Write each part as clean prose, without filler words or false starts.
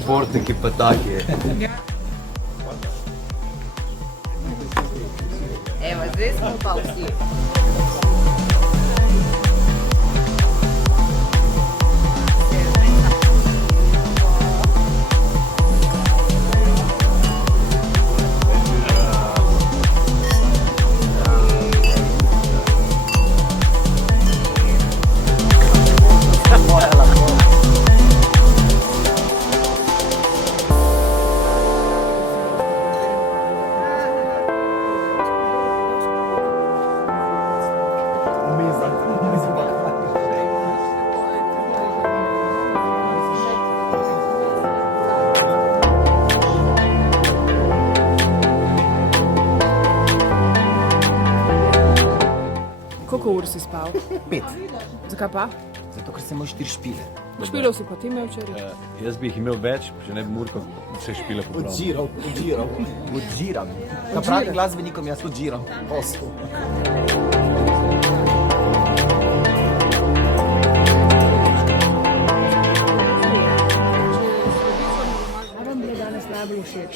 Športniki pa taki. Evo, zdaj smo pa vsi. Koliko ur si spal? 5. Zakaj pa? Zato, ker sem imel 4 špile. Špilov si pa ti imel včeraj? Jaz bi jih imel več, če ne bi Murko vse špile pobral. Odžiram. Na pravim glasbenikom jaz odžiram. Poslu. Kaj vam je danes najbolj všeč?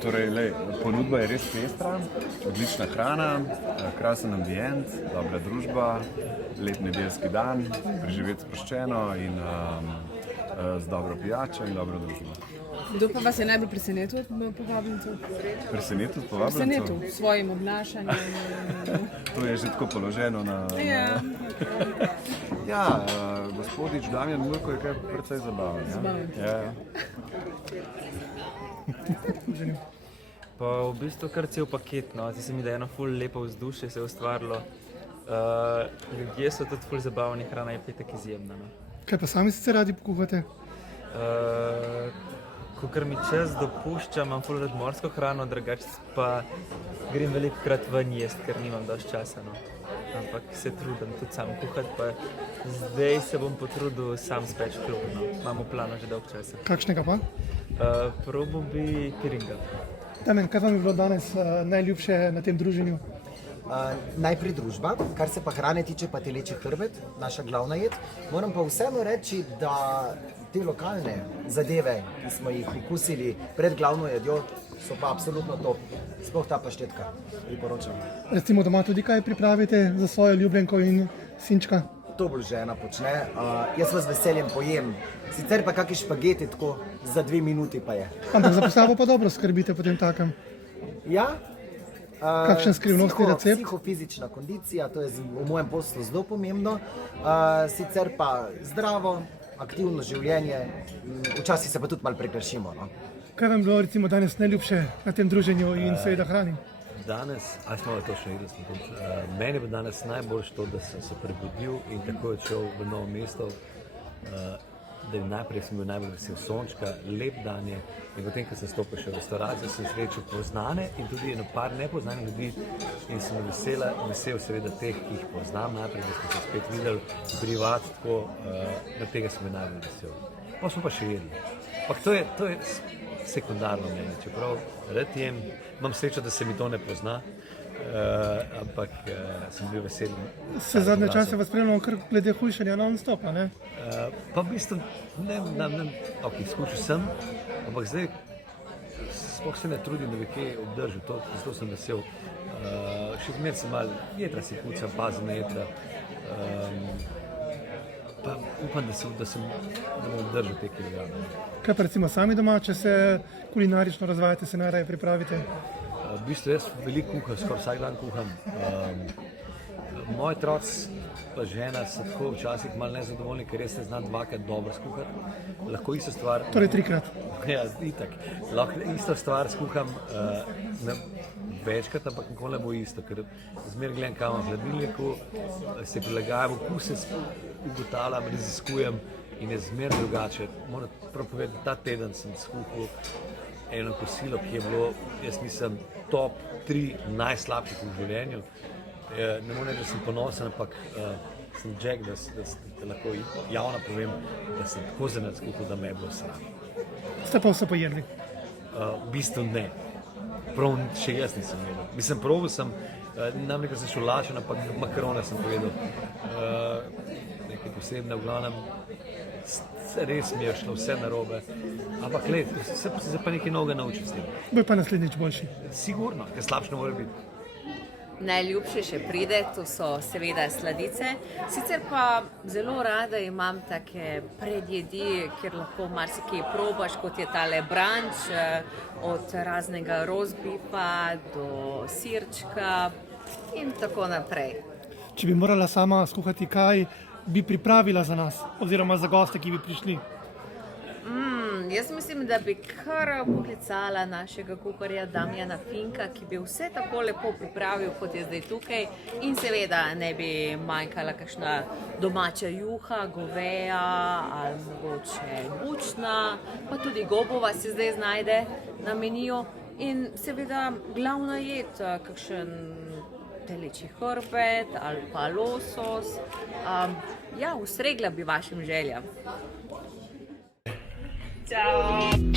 Torej, ponudba je res pestra, odlična hrana, krasen ambient, dobra družba, lep nedeljski dan, preživeti sproščeno in z dobro pijačo in dobro družbo. Kdo pa vas je najbolj presenetil od povabljencev? Presenetil od povabljencev? Presenetil s svojim obnašanjem. To je že tako položeno na... Ja, gospodič Damjan Murko je kar precej zabaven. Zabaven. Ja. Pa v bistvu kar cel paket, no. Zdi se mi, da je eno ful lepo vzdušje se je ustvarilo. Ljudje so tudi ful zabavni, hrana je petek izjemna, no. Kaj pa sami sicer radi pokuhate? Kakor mi čas dopušča, imam ful rad morsko hrano, drugače pa grem velikokrat ven jest, ker nimam dosti časa, no. Ampak se trudim tudi sam kuhati, pa zdaj se bom potrudil sam speč kruh, no. Imam v planu že dolg časa. Kakšnega pa? Probal bi piringa. Damjan, kaj vam je bilo danes najljubše na tem druženju? Najprej družba, kar se pa hrane tiče, pa teleči hrbet, naša glavna jed. Moram pa vseeno reči, da te lokalne zadeve, ki smo jih okusili pred glavno jedjo, so pa absolutno top. Sploh ta paštetka, priporočam. Recimo doma tudi kaj pripravite za svojo ljubljenko in sinčka? To bolj žena počne. Jaz vas veseljem pojem. Sicer pa kakšni špageti tako za 2 minuti pa je. Ampak za postavo pa dobro skrbite potem takem. Ja. Kakšen skrivnostni recept? Psihofizična kondicija, to je v mojem poslu zelo pomembno. Sicer pa zdravo, aktivno življenje, včasih se pa tudi malo prekršimo. No? Kaj vam je bilo recimo danes najljubše na tem druženju in seveda hrani? Danes, smo to še videli, meni je danes najboljše to, da sem se prebudil in tako odšel v novo mesto, da najprej sem bil najbolj vesel sončka, lep dan je in potem, ko sem stopil še v restauracijo, sem srečal poznane in tudi eno par nepoznanih ljudi in sem vesel seveda teh, ki jih poznam najprej, da smo se spet videli, privat, tako, na tega sem bil najbolj vesel. Pa smo pa še jedli. Ampak to je sekundarno meni, čeprav rad jem, imam srečo, da se mi to ne pozna, ampak sem bil vesel. Se zadnje čase vas spremljamo kar glede hujšanja non-stop, ne? Pa v bistvu, skušal sem, ampak zdaj sploh se ne trudim, da bi kaj obdržal, zato sem vesel. Še zmer sem malo, jedra si pucam, pazim na jedra. Pa upam, da bom obdržal te kilograme. Kaj pa recimo sami doma, če se kulinarično razvajate, se najraje pripravite? V bistvu jaz veliko kuham, skoraj vsak dan kuham. Moj otroc pa žena so tako včasih malo nezadovoljni, ker res se zna dvakrat dobro skuhati. Lahko isto stvar... Torej 3-krat? Ja, itak. Lahko isto stvar skuham večkrat, ampak nikoli ne bo isto, ker zmer gledam, kaj imam v hladilniku, se prilagajam, okuse ugotavljam, raziskujem in je zmer drugače. Moram prav povedati, ta teden sem skuhal eno kosilo, ki je bilo, jaz mislim, top 3 najslabših v življenju. Ne morem reči, da sem ponosen, ampak sem Jack, da lahko javno povem, da sem tako zelo skuhal, da me je bilo sram. Ste pa vse pojedli? V bistvu ne. Prav še jaz nisem jedel. Mislim, probal sem, namreč sem šel lačen, ampak makarone sem pojedel. Nekaj posebne, v glavnem, res mi je šlo vse narobe. Ampak gled, se pa nekaj novega naučil s tem. Bo pa naslednjič boljši. Sigurno, ker slabše ne more biti. Najljubše še pride, to so seveda sladice. Sicer pa zelo rada imam take predjedi, kjer lahko marsikaj probaš, kot je tale brunch, od raznega rozbifa do sirčka in tako naprej. Če bi morala sama skuhati, kaj bi pripravila za nas, oziroma za goste, ki bi prišli? Jaz mislim, da bi kar poklicala našega kuharja Damjana Finka, ki bi vse tako lepo pripravil, kot je zdaj tukaj. In seveda ne bi manjkala kakšna domača juha, goveja ali mogoče bučna, pa tudi gobova se zdaj znajde na meniju. In seveda glavna jed, kakšen telečji hrbet ali pa losos. Ja, ustregla bi vašim željam. Ciao!